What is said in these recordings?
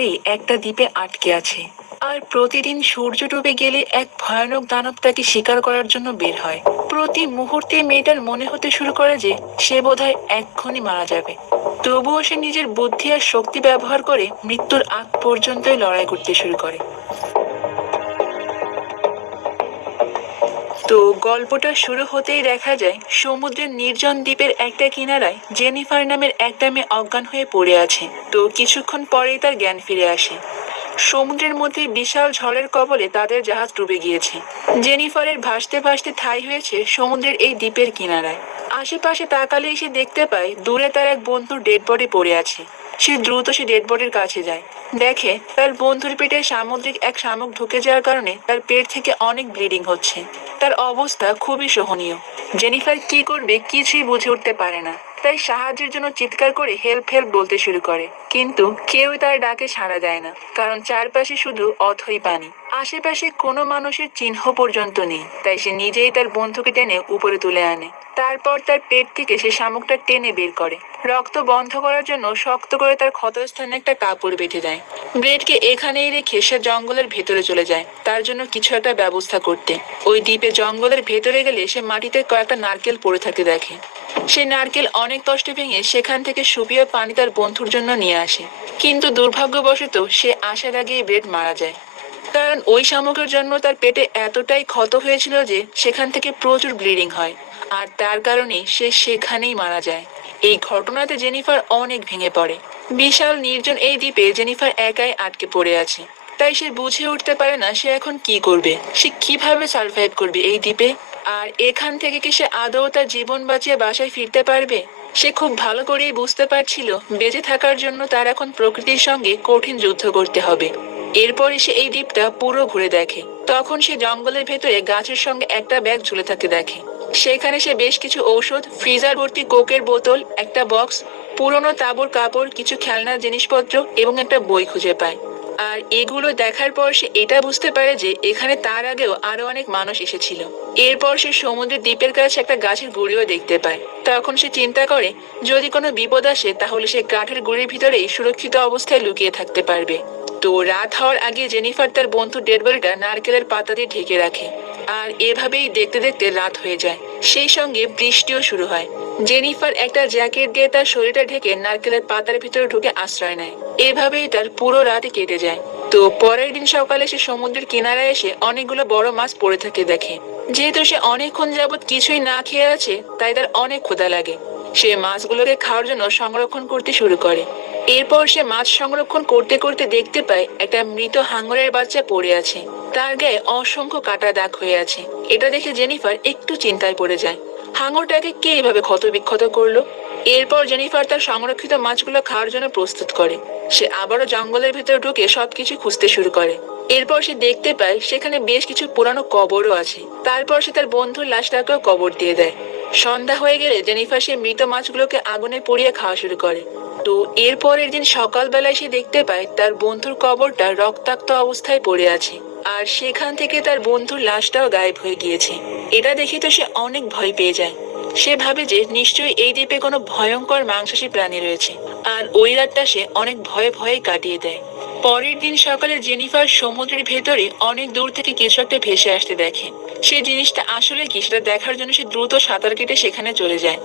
শহরে একটা দ্বীপে আটকে আছে। আর প্রতিদিন সূর্য ডুবে গেলে এক ভয়ানক দানব তাকে শিকার করার জন্য বের হয়। প্রতি মুহূর্তে মেয়েটার মনে হতে শুরু করে যে সে বোধহয় এক্ষুনি মারা যাবে। তবুও সে নিজের বুদ্ধি আর শক্তি ব্যবহার করে মৃত্যুর আগ পর্যন্তই লড়াই করতে শুরু করে। তো গল্পটা শুরু হতেই দেখা যায় সমুদ্রের নির্জন দ্বীপের একটা কিনারায় জেনিফার নামের একটা মেয়ে অজ্ঞান হয়ে পড়ে আছে। তো কিছুক্ষণ পরেই তার জ্ঞান ফিরে আসে। সমুদ্রের মধ্যে বিশাল ঝড়ের কবলে তাদের জাহাজ ডুবে গিয়েছে। জেনিফারের ভাসতে ভাসতে ঠাঁই হয়েছে সমুদ্রের এই দ্বীপের কিনারায়। আশেপাশে তাকালেই সে দেখতে পায় দূরে তার এক বন্ধুর ডেড বডি পড়ে আছে। সে দ্রুত সে ডেড বডির কাছে যায়। দেখে তার বন্ধুর পেটে সামুদ্রিক এক শামুক ঢুকে যাওয়ার কারণে তার পেট থেকে অনেক ব্লিডিং হচ্ছে। তার অবস্থা খুবই সহনীয়। জেনিফার কি করবে কিছুই বুঝে উঠতে পারে না। তাই সাহায্যের জন্য চিৎকার করে হেল্প হেল্প বলতে শুরু করে, কিন্তু কেউই তার ডাকে সাড়া দেয় না, কারণ চারপাশে শুধু অথই পানি। আশেপাশে কোনো মানুষের চিহ্ন পর্যন্ত নেই। তাই সে নিজেই তার বন্ধুকে টেনে উপরে তুলে আনে। তারপর তার পেট থেকে সে শামুকটা টেনে বের করে। রক্ত বন্ধ করার জন্য শক্ত করে তার ক্ষতস্থানে একটা কাপড় বেঁধে দেয়। ব্রেডকে এখানেই রেখে সে জঙ্গলের ভেতরে চলে যায় তার জন্য কিছু একটা ব্যবস্থা করতে। ওই দ্বীপে জঙ্গলের ভেতরে গেলে সে মাটিতে কয়েকটা নারকেল পড়ে থাকতে দেখে। সে নারকেল অনেক কষ্টে ভেঙে সেখান থেকে শুকিয়ে পানি তার বন্ধুর জন্য নিয়ে আসে। কিন্তু দুর্ভাগ্যবশত সে আসার আগেই ব্রেড মারা যায়। কারণ ওই শামুকের জন্য তার পেটে এতটাই ক্ষত হয়েছিল যে সেখান থেকে প্রচুর ব্লিডিং হয়। আর তার কারণে সে সেখানেই মারা যায়। এই ঘটনাতে জেনিফার অনেক ভেঙে পড়ে। বিশাল নির্জন এই দ্বীপে জেনিফার একাই আটকে পড়ে আছে। তাই সে বুঝে উঠতে পারে না সে এখন কি করবে। সে কিভাবে সার্ভাইভ করবে এই দ্বীপে। আর এখান থেকে কি সে আদৌ তার জীবন বাঁচিয়ে বাসায় ফিরতে পারবে। সে খুব ভালো করেই বুঝতে পারছিল বেঁচে থাকার জন্য তার এখন প্রকৃতির সঙ্গে কঠিন যুদ্ধ করতে হবে। এরপরে সে এই দ্বীপটা পুরো ঘুরে দেখে। তখন সে জঙ্গলের ভেতরে গাছের সঙ্গে একটা ব্যাগ ঝুলে থাকতে দেখে। সেখানে সে বেশ কিছু ঔষধ, ফ্রিজার ভর্তি কোকের বোতল, একটা বক্স, পুরনো তাঁবুর কাপড়, কিছু খেলনার জিনিসপত্র এবং একটা বই খুঁজে পায়। আর এগুলো দেখার পর সে এটা বুঝতে পারে যে এখানে তার আগেও আরো অনেক মানুষ এসেছিল। এরপর সে সমুদ্রের দ্বীপের কাছে একটা গাছের গুঁড়িও দেখতে পায়। তখন সে চিন্তা করে যদি কোনো বিপদ আসে তাহলে সে কাঠের গুঁড়ির ভিতরেই সুরক্ষিত অবস্থায় লুকিয়ে থাকতে পারবে। তো রাত হওয়ার আগে জেনিফার তার বন্ধুর ডেড বডিটা নারকেলের পাতা দিয়ে ঢেকে রাখে। আর এভাবেই দেখতে দেখতে রাত হয়ে যায়। সেই সঙ্গে বৃষ্টিও শুরু হয়। জেনিফার একটা জ্যাকেট দিয়ে তার শরীরটা ঢেকে নারকেলের পাতার ভিতরে ঢুকে আশ্রয় নেয়। এভাবেই তার পুরো রাতই কেটে যায়। তো পরের দিন সকালে সে সমুদ্রের কিনারায় এসে অনেকগুলো বড় মাছ পড়ে থাকে দেখে। যেহেতু সে অনেকক্ষণ যাবৎ কিছুই না খেয়ে আছে তাই তার অনেক ক্ষুধা লাগে। সে মাছগুলোকে খাওয়ার জন্য সংরক্ষণ করতে শুরু করে। এরপর সে মাছ সংরক্ষণ করতে করতে দেখতে পায় একটা মৃত হাঙরের বাচ্চা পড়ে আছে। তার গায়ে অসংখ্য কাটা দাগ হয়ে আছে। এটা দেখে জেনিফার একটু চিন্তায় পড়ে যায়। হাঙরটাকে কে এভাবে ক্ষতবিক্ষত করলো। এরপর জেনিফার তার সংরক্ষিত মাছগুলো খাওয়ার জন্য প্রস্তুত করে। সে আবারও জঙ্গলের ভিতরে ঢুকে সবকিছু খুঁজতে শুরু করে। এরপর সে দেখতে পায় সেখানে বেশ কিছু পুরানো কবরও আছে। তারপর সে তার বন্ধুর লাশটাকেও কবর দিয়ে দেয়। সন্ধ্যা হয়ে গেলে জেনিফার সে মৃত মাছগুলোকে আগুনে পুড়িয়ে খাওয়া শুরু করে। তো এর পরের দিন সকালবেলায় সে দেখতে পায় তার বন্ধুর কবরটা রক্তাক্ত অবস্থায় পড়ে আছে। আর সেখান থেকে তার বন্ধুর লাশটাও গায়েব হয়ে গিয়েছে। এটা দেখে তো সে অনেক ভয় পেয়ে যায়। সে ভাবে যে নিশ্চয়ই এই দ্বীপে কোনো ভয়ঙ্কর মাংসাশী প্রাণী রয়েছে। আর ওই রাতটা সে অনেক ভয়ে ভয়ে কাটিয়ে দেয়। পরের দিন সকালে জেনিফার সমুদ্রের ভেতরে অনেক দূর থেকে কিছু একটা ভেসে আসতে দেখে। সে জিনিসটা আসলে কি সেটা দেখার জন্য সে দ্রুত সাঁতার কেটে সেখানে চলে যায়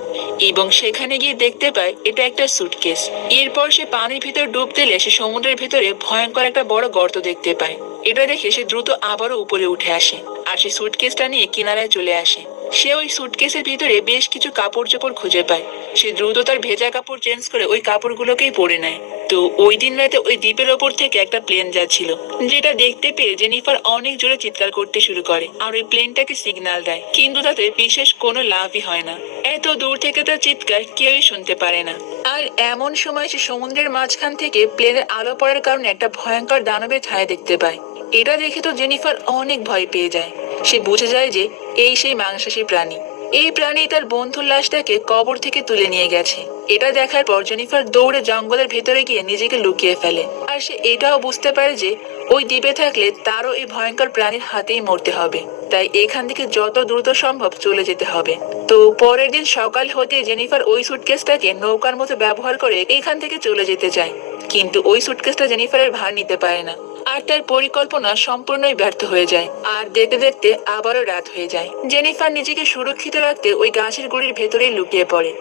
এবং সেখানে গিয়ে দেখতে পায় এটা একটা সুটকেস। এরপর সে পানির ভিতর ডুব দিলে সে সমুদ্রের ভেতরে ভয়ঙ্কর একটা বড় গর্ত দেখতে পায়। এটা দেখে সে দ্রুত আবারও উপরে উঠে আসে আর সে সুটকেসটা নিয়ে কিনারায় চলে আসে। সে ওই সুটকেসের ভিতরে বেশ কিছু কাপড় চোপড় খুঁজে পায়। সে দ্রুত তার ভেজা কাপড় চেঞ্জ করে ওই কাপড়গুলোকেই পরে নেয়। তো ওই দিন রাতে ওই দ্বীপের ওপর থেকে একটা প্লেন যাচ্ছিল, যেটা দেখতে পেয়ে জেনিফার অনেক জোরে চিৎকার করতে শুরু করে আর ওই প্লেনটাকে সিগন্যাল দেয়, কিন্তু তাতে বিশেষ কোনো লাভই হয় না। এত দূর থেকে তার চিৎকার কেউই শুনতে পারে না। আর এমন সময় সে সমুদ্রের মাঝখান থেকে প্লেনের আলো পড়ার কারণে একটা ভয়ঙ্কর দানবের ছায়া দেখতে পায়। এটা দেখে তো জেনিফার অনেক ভয় পেয়ে যায়। সে বুঝে যায় যে এই সেই মাংসাশী প্রাণী। এই প্রাণী তার বন্ধুর লাশটাকে কবর থেকে তুলে নিয়ে গেছে। এটা দেখার পর জেনিফার দৌড়ে জঙ্গলের ভেতরে গিয়ে নিজেকে লুকিয়ে ফেলে। আর সে এটাও বুঝতে পারে যে ওই দ্বীপে থাকলে তারও এই ভয়ঙ্কর প্রাণীর হাতেই মরতে হবে। তাই এখান থেকে যত দ্রুত সম্ভব চলে যেতে হবে। তো পরের দিন সকাল হতে জেনিফার ওই সুটকেসটাকে নৌকার মতো ব্যবহার করে এখান থেকে চলে যেতে চায়। কিন্তু ওই সুটকেসটা জেনিফারের ভার নিতে পারে না, আর তার পরিকল্পনা সম্পূর্ণই ব্যর্থ হয়ে যায়। আর দেখতে দেখতে আবারও রাত হয়ে যায়। জেনিফার নিজেকে সুরক্ষিত রাখতে ওই গাছের গুড়ির ভেতরেই লুকিয়ে পড়ে।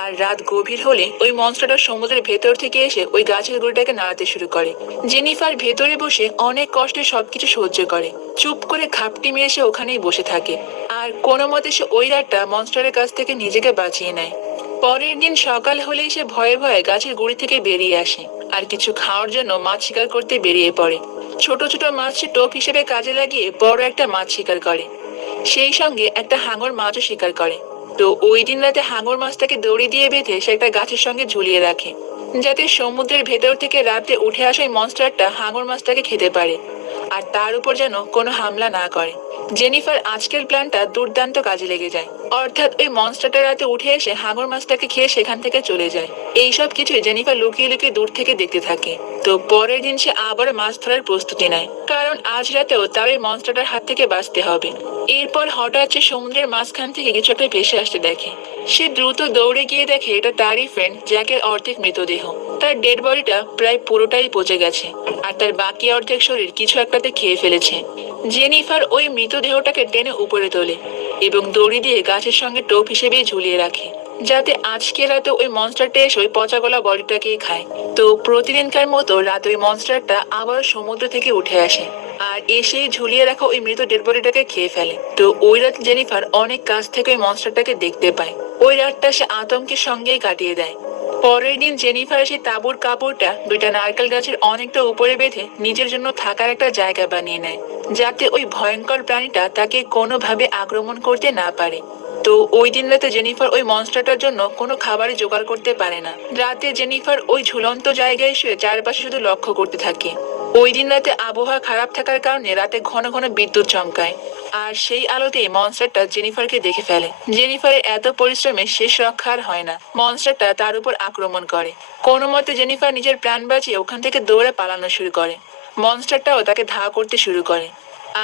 আর রাত গভীর হলে ওই মনস্টারটা সমুদ্রের ভেতর থেকে এসে ওই গাছের গুড়িটাকে নাড়াতে শুরু করে। জেনিফার ভেতরে বসে অনেক কষ্টে সবকিছু সহ্য করে, চুপ করে খাপটি মেরে সে ওখানেই বসে থাকে। আর কোনো মতে সে ওই রাতটা মনস্টারের কাছ থেকে নিজেকে বাঁচিয়ে নেয়। পরের দিন সকাল হলেই সে ভয়ে ভয়ে গাছের গুড়ি থেকে বেরিয়ে আসে আর কিছু খাওয়ার জন্য মাছ শিকার করতে বেরিয়ে পড়ে। ছোট ছোট মাছ সে টোপ হিসেবে কাজে লাগিয়ে বড় একটা মাছ শিকার করে। সেই সঙ্গে একটা হাঙর মাছও শিকার করে। তো ওই দিন রাতে হাঙর মাছটাকে দড়ি দিয়ে বেঁধে সে একটা গাছের সঙ্গে ঝুলিয়ে রাখে, যাতে সমুদ্রের ভেতর থেকে রাতে উঠে আসা ওই মনস্টারটা হাঙর মাছটাকে খেতে পারে আর তার উপর যেন কোনো হামলা না করে। জেনিফার আজকের প্ল্যানটা দুর্দান্ত কাজে লেগে যায়। অর্থাৎ ওই মনস্টারটা রাতে উঠে এসে হাঙর মাছটাকে খেয়ে সেখান থেকে চলে যায়। এইসব কিছুই জেনিফার লুকিয়ে লুকিয়ে দূর থেকে দেখতে থাকে। তো পরের দিন সে আবার মাছ ধরার প্রস্তুতি নেয়, কারণ আজ রাতেও তার ওই মনস্টারটার হাত থেকে বাঁচতে হবে। এরপর হঠাৎ সে সমুদ্রের মাঝখান থেকে কিছু একটা ভেসে আসতে দেখে। সে দ্রুত দৌড়ে গিয়ে দেখে এটা তারই ফ্রেন্ড জ্যাকের অর্ধেক মৃতদেহ। তার ডেড বডিটা প্রায় পুরোটাই পচে গেছে আর তার বাকি অর্ধেক শরীর কিছু একটাতে খেয়ে ফেলেছে। জেনিফার ওই মৃতদেহটাকে টেনে উপরে তোলে এবং দড়ি দিয়ে গাছের সঙ্গে টোপ হিসেবে ঝুলিয়ে রাখে, যাতে আজকে রাতে ওই মনস্টারটা এসে ওই পচা গলা বডিটাকেই খায়। তো প্রতিদিনকার মতো রাত ওই মনস্টারটা আবার সমুদ্র থেকে উঠে আসে আর এসেই ঝুলিয়ে রাখা ওই মৃত ডেড বডিটাকে খেয়ে ফেলে। তো ওই রাত জেনিফার অনেক কাছ থেকে ওই মনস্টারটাকে দেখতে পায়। ওই রাতটা সে আতঙ্কের সঙ্গেই কাটিয়ে দেয়। পরের দিন জেনিফার সেই তাঁবুর কাপড়টা দুইটা নারকেল গাছের অনেকটা উপরে বেঁধে নিজের জন্য থাকার একটা জায়গা বানিয়ে নেয়, যাতে ওই ভয়ঙ্কর প্রাণীটা তাকে কোনোভাবে আক্রমণ করতে না পারে। তো ওই দিন রাতে জেনিফার ওই মনস্টারটার জন্য কোনো খাবারই জোগাড় করতে পারে না। রাতে জেনিফার ওই ঝুলন্ত জায়গায় শুয়ে চারপাশে শুধু লক্ষ্য করতে থাকে। ওই দিন রাতে আবহাওয়া খারাপ থাকার কারণে রাতে ঘন ঘন বিদ্যুৎ চমকায় আর সেই আলোতেই মনস্টারটা জেনিফারকে দেখে ফেলে। জেনিফারের এত পরিশ্রমে শেষ রক্ষা আর হয় না, মনস্টারটা তার উপর আক্রমণ করে। কোনো মতে জেনিফার নিজের প্রাণ বাঁচিয়ে ওখান থেকে দৌড়ে পালানো শুরু করে। মনস্টারটাও তাকে ধাওয়া করতে শুরু করে।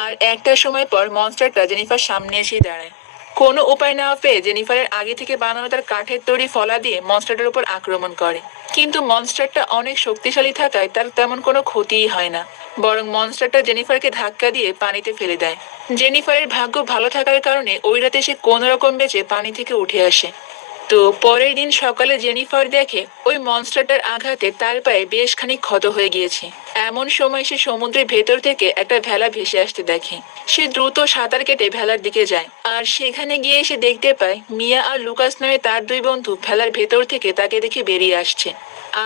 আর একটা সময় পর মনস্টারটা জেনিফার সামনে এসেই দাঁড়ায়। কোনো উপায় না পেয়ে জেনিফারের আগে থেকে বানানো তার কাঠের তৈরি ফলা দিয়ে মনস্টারটার উপর আক্রমণ করে। কিন্তু মনস্টারটা অনেক শক্তিশালী থাকায় তার তেমন কোনো ক্ষতিই হয় না, বরং মনস্টারটা জেনিফারকে ধাক্কা দিয়ে পানিতে ফেলে দেয়। জেনিফারের ভাগ্য ভালো থাকার কারণে ওই রাতে সে কোনো রকম বেঁচে পানি থেকে উঠে আসে। তো পরের দিন সকালে জেনিফার দেখে ওই মনস্টারটার আঘাতে তার পায়ে বেশ খানিক ক্ষত হয়ে গিয়েছে। এমন সময় সে সমুদ্রের ভেতর থেকে একটা ভেলা ভেসে আসতে দেখে। সে দ্রুত সাঁতার কেটে ভেলার দিকে যায় আর সেখানে গিয়ে সে দেখতে পায় মিয়া আর লুকাস নামে তার দুই বন্ধু ভেলার ভেতর থেকে তাকে দেখে বেরিয়ে আসছে।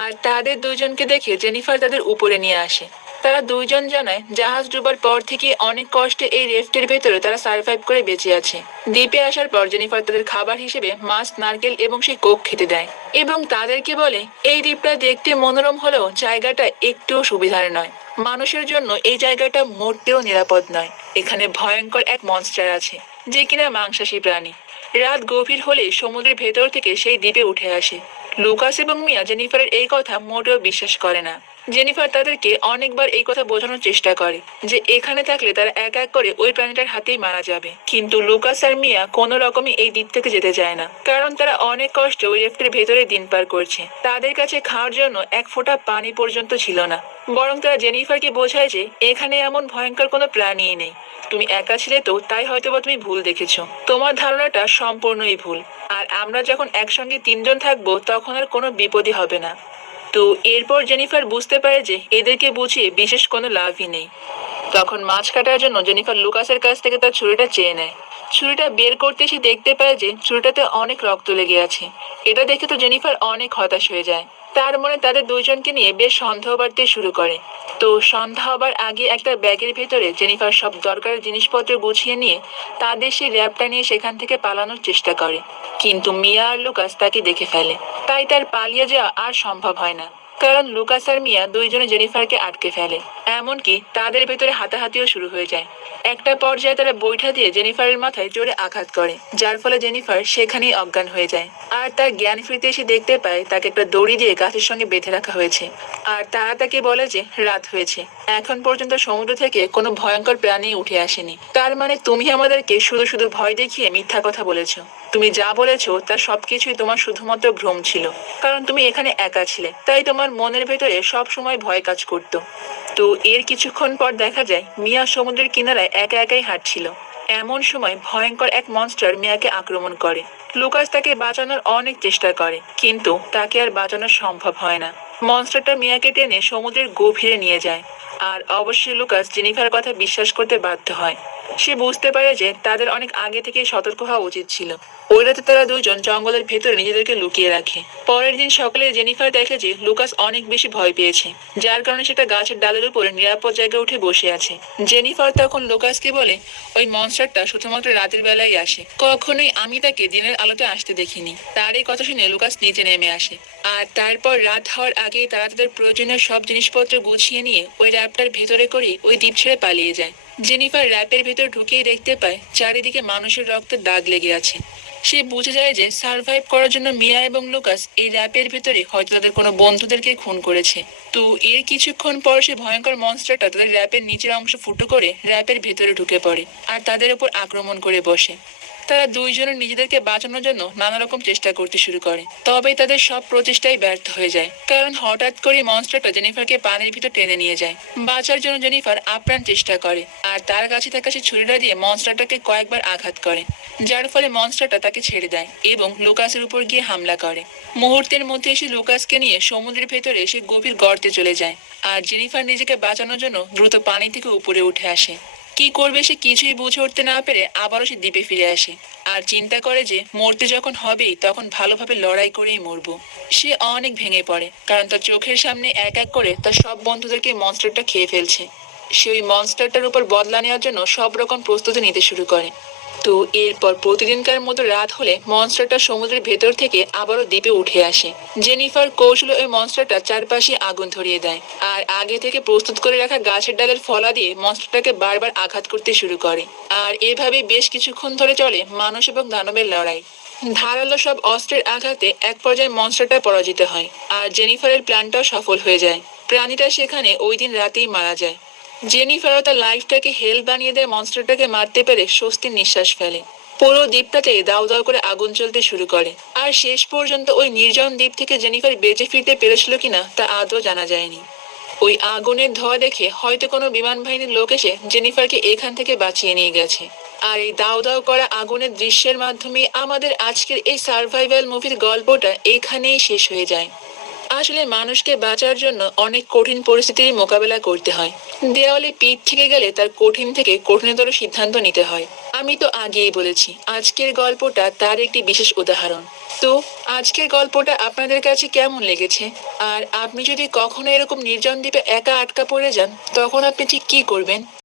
আর তাদের দুইজনকে দেখে জেনিফার তাদের উপরে নিয়ে আসে। তারা দুইজন জানায় জাহাজ ডুবার পর থেকে অনেক কষ্টে এই রেফটের ভেতরে তারা সার্ভাইভ করে বেঁচে আছে। দ্বীপে আসার পর জেনিফার তাদের খাবার হিসেবে মাছ, নারকেল এবং সেই কোক খেতে দেয় এবং তাদেরকে বলে এই দ্বীপটা দেখতে মনোরম হলেও জায়গাটা একটুও সুবিধার নয়। মানুষের জন্য এই জায়গাটা মোটেও নিরাপদ নয়। এখানে ভয়ঙ্কর এক মনস্টার আছে যে কিনা মাংসাশী প্রাণী। রাত গভীর হলে সমুদ্রের ভেতর থেকে সেই দ্বীপে উঠে আসে। লুকাস এবং মিয়া জেনিফারের এই কথা মোটেও বিশ্বাস করে না। জেনিফার তাদেরকে অনেকবার এই কথা বোঝানোর চেষ্টা করে যে এখানে থাকলে তারা এক এক করে ওই প্রাণীটার হাতেই মারা যাবে, কিন্তু লুকাস আর মিয়া কোনো রকমই এই দ্বীপ থেকে যেতে চায় না, কারণ তারা অনেক কষ্টে ওই রেফটের ভেতরে দিন পার করছে। তাদের কাছে খাওয়ার জন্য এক ফোঁটা পানি পর্যন্ত ছিল না। বরং তারা জেনিফারকে বোঝায় যে এখানে এমন ভয়ঙ্কর কোনো প্রাণীই নেই। তুমি একা ছিলে তো তাই হয়তোবা তুমি ভুল দেখেছো। তোমার ধারণাটা সম্পূর্ণই ভুল। আর আমরা যখন একসঙ্গে তিনজন থাকবো তখন আর কোনো বিপদই হবে না। তো এরপর জেনিফার বুঝতে পারে যে এদেরকে বুঝিয়ে বিশেষ কোনো লাভই নেই। তখন মাছ কাটার জন্য জেনিফার লুকাসের কাছ থেকে তার ছুরিটা চেয়ে নেয়। ছুরিটা বের করতে সে দেখতে পায় যে ছুরিটাতে অনেক রক্ত লেগে আছে। এটা দেখে তো জেনিফার অনেক হতাশ হয়ে যায়। তার মনে তাদের দুইজনকে নিয়ে বেশ সন্দেহ বাড়তে শুরু করে। তো সন্ধ্যা হবার আগে একটা ব্যাগের ভেতরে জেনিফার সব দরকারি জিনিসপত্র গুছিয়ে নিয়ে তাদের সেই ল্যাবটা নিয়ে সেখান থেকে পালানোর চেষ্টা করে। কিন্তু মিয়া আর লুকাস তাকে দেখে ফেলে। তাই তার পালিয়ে যাওয়া আর সম্ভব হয় না, কারণ লুকাস আর মিয়া দুইজনে জেনিফারকে আটকে ফেলে। এমনকি তাদের ভেতরে হাতাহাতিও শুরু হয়ে যায়। একটা পর্যায়ে তারা বৈঠা দিয়ে জেনিফারের মাথায় জোরে আঘাত করে, যার ফলে জেনিফার সেখানেই অজ্ঞান হয়ে যায়। আর তার জ্ঞান ফিরতে এসে দেখতে পায় তাকে একটা দড়ি দিয়ে গাছের সঙ্গে বেঁধে রাখা হয়েছে। আর তারা তাকে বলে যে রাত হয়েছে, এখন পর্যন্ত সমুদ্র থেকে কোনো ভয়ঙ্কর প্রাণী উঠে আসেনি। তার মানে তুমি আমাদেরকে শুধু শুধু ভয় দেখিয়ে মিথ্যা কথা বলেছো। তুমি যা বলেছো তার সবকিছুই তোমার শুধুমাত্র ভ্রম ছিল, কারণ তুমি এখানে একা ছিলে, তাই তোমার মনের ভেতরে সব সময় ভয় কাজ করত। তো এর কিছুক্ষণ পর দেখা যায় মিয়া সমুদ্রের কিনারায় একা একাই হাঁটছিল। এমন সময় ভয়ঙ্কর এক মনস্টার মিয়াকে আক্রমণ করে। লুকাস তাকে বাঁচানোর অনেক চেষ্টা করে, কিন্তু তাকে আর বাঁচানো সম্ভব হয় না। মনস্টারটা মিয়াকে টেনে সমুদ্রের গভীরে নিয়ে যায়। আর অবশ্যই লুকাস জেনিফার কথা বিশ্বাস করতে বাধ্য হয়। সে বুঝতে পারে যে তাদের অনেক আগে থেকেই সতর্ক হওয়া উচিত ছিল। ওই রাতে তারা দুজন জঙ্গলের ভেতরে নিজেদেরকে লুকিয়ে রাখে। পরের দিন সকালে জেনিফার দেখে যে লুকাস অনেক বেশি ভয় পেয়েছে, যার কারণে সেটা গাছের ডালের উপরে নিরাপদ জায়গায় উঠে বসে আছে। জেনিফার তখন লুকাসকে বলে, ওই মনস্টারটা শুধুমাত্র রাতের বেলায় আসে, কখনোই আমি তাকে দিনের আলোতে আসতে দেখিনি। তার এই কথা শুনে লুকাস নিচে নেমে আসে। আর তারপর রাত হওয়ার আগেই তারা তাদের প্রয়োজনীয় সব জিনিসপত্র গুছিয়ে নিয়ে ওই র্যাপটার ভেতরে করে ওই দ্বীপ ছেড়ে পালিয়ে যায়। জেনিফার র্যাপের ভেতর ঢুকেই দেখতে পায় চারিদিকে মানুষের রক্তের দাগ লেগে আছে। সে বুঝে যায় যে সার্ভাইভ করার জন্য মিয়া এবং লুকাস এই র্যাপের ভেতরে হয়তো তাদের কোনো বন্ধুদেরকে খুন করেছে। তো এর কিছুক্ষণ পর সে ভয়ঙ্কর মনস্টারটা তাদের র্যাপের নিচের অংশ ফুটো করে র্যাপের ভেতরে ঢুকে পড়ে আর তাদের উপর আক্রমণ করে বসে। তারা দুইজনের নিজেদেরকে বাঁচানোর জন্য নানা রকম চেষ্টা করতে শুরু করে, তবে তাদের সব প্রচেষ্টাই ব্যর্থ হয়ে যায়, কারণ হঠাৎ করে মনস্টারটা জেনিফারকে পানির ভিতর টেনে নিয়ে যায়। বাঁচার জন্য জেনিফার আপ্রাণ চেষ্টা করে, আর তার কাছে থাকা সে ছুরিটা দিয়ে মনস্টারটাকে কয়েকবার আঘাত করে, যার ফলে মনস্টারটা তাকে ছেড়ে দেয় এবং লুকাসের উপর গিয়ে হামলা করে। মুহূর্তের মধ্যে এসে লুকাসকে নিয়ে সমুদ্রের ভেতরে এসে গভীর গর্তে চলে যায়, আর জেনিফার নিজেকে বাঁচানোর জন্য দ্রুত পানি থেকে উপরে উঠে আসে। কি করবে সে কিছুই বুঝে উঠতে না পেরে আবারও সে দ্বীপে ফিরে আসে, আর চিন্তা করে যে মরতে যখন হবেই তখন ভালোভাবে লড়াই করেই মরবো। সে অনেক ভেঙে পড়ে, কারণ তার চোখের সামনে এক এক করে তার সব বন্ধুদেরকে মনস্টারটা খেয়ে ফেলছে। সে ওই মনস্টারটার উপর বদলা নেওয়ার জন্য সব রকম প্রস্তুতি নিতে শুরু করে। তো এরপর প্রতিদিনকার মতো রাত হলে মনস্টারটা সমুদ্রের ভেতর থেকে আবারও দ্বীপে উঠে আসে। জেনিফার কৌশলে ওই মনস্টারটা চারপাশে আগুন ধরিয়ে দেয়, আর আগে থেকে প্রস্তুত করে রাখা গাছের ডালের ফলা দিয়ে মনস্টারটাকে বারবার আঘাত করতে শুরু করে। আর এভাবে বেশ কিছুক্ষণ ধরে চলে মানুষ এবং দানবের লড়াই। ধারালো সব অস্ত্রের আঘাতে এক পর্যায়ে মনস্টারটা পরাজিত হয়, আর জেনিফারের প্ল্যানটাও সফল হয়ে যায়। প্রাণীটা সেখানে ওই দিন রাতেই মারা যায়। জেনিফারও তার লাইফটাকে হেল বানিয়ে দেয় মনস্টারটাকে মারতে পেরে স্বস্তির নিঃশ্বাস ফেলে। পুরো দ্বীপটাতে দাউ দাউ করে আগুন জ্বলতে শুরু করে, আর শেষ পর্যন্ত ওই নির্জন দ্বীপ থেকে জেনিফার বেঁচে ফিরতে পেরেছিল কিনা তা আদৌ জানা যায়নি। ওই আগুনের ধোঁয়া দেখে হয়তো কোনো বিমান বাহিনীর লোক এসে জেনিফারকে এখান থেকে বাঁচিয়ে নিয়ে গেছে। আর এই দাউ দাউ করা আগুনের দৃশ্যের মাধ্যমে আমাদের আজকের এই সার্ভাইভাল মুভির গল্পটা এখানেই শেষ হয়ে যায়। আসলে মানুষকে বাঁচার জন্য অনেক কঠিন পরিস্থিতির মোকাবেলা করতে হয়। দেওয়ালে পিঠ থেকে গেলে তার কঠিন থেকে কঠিনতর সিদ্ধান্ত নিতে হয়। আমি তো আগেই বলেছি আজকের গল্পটা তার একটি বিশেষ উদাহরণ। তো আজকের গল্পটা আপনাদের কাছে কেমন লেগেছে? আর আপনি যদি কখনো এরকম নির্জন দ্বীপে একা আটকা পড়ে যান, তখন আপনি ঠিক কী করবেন?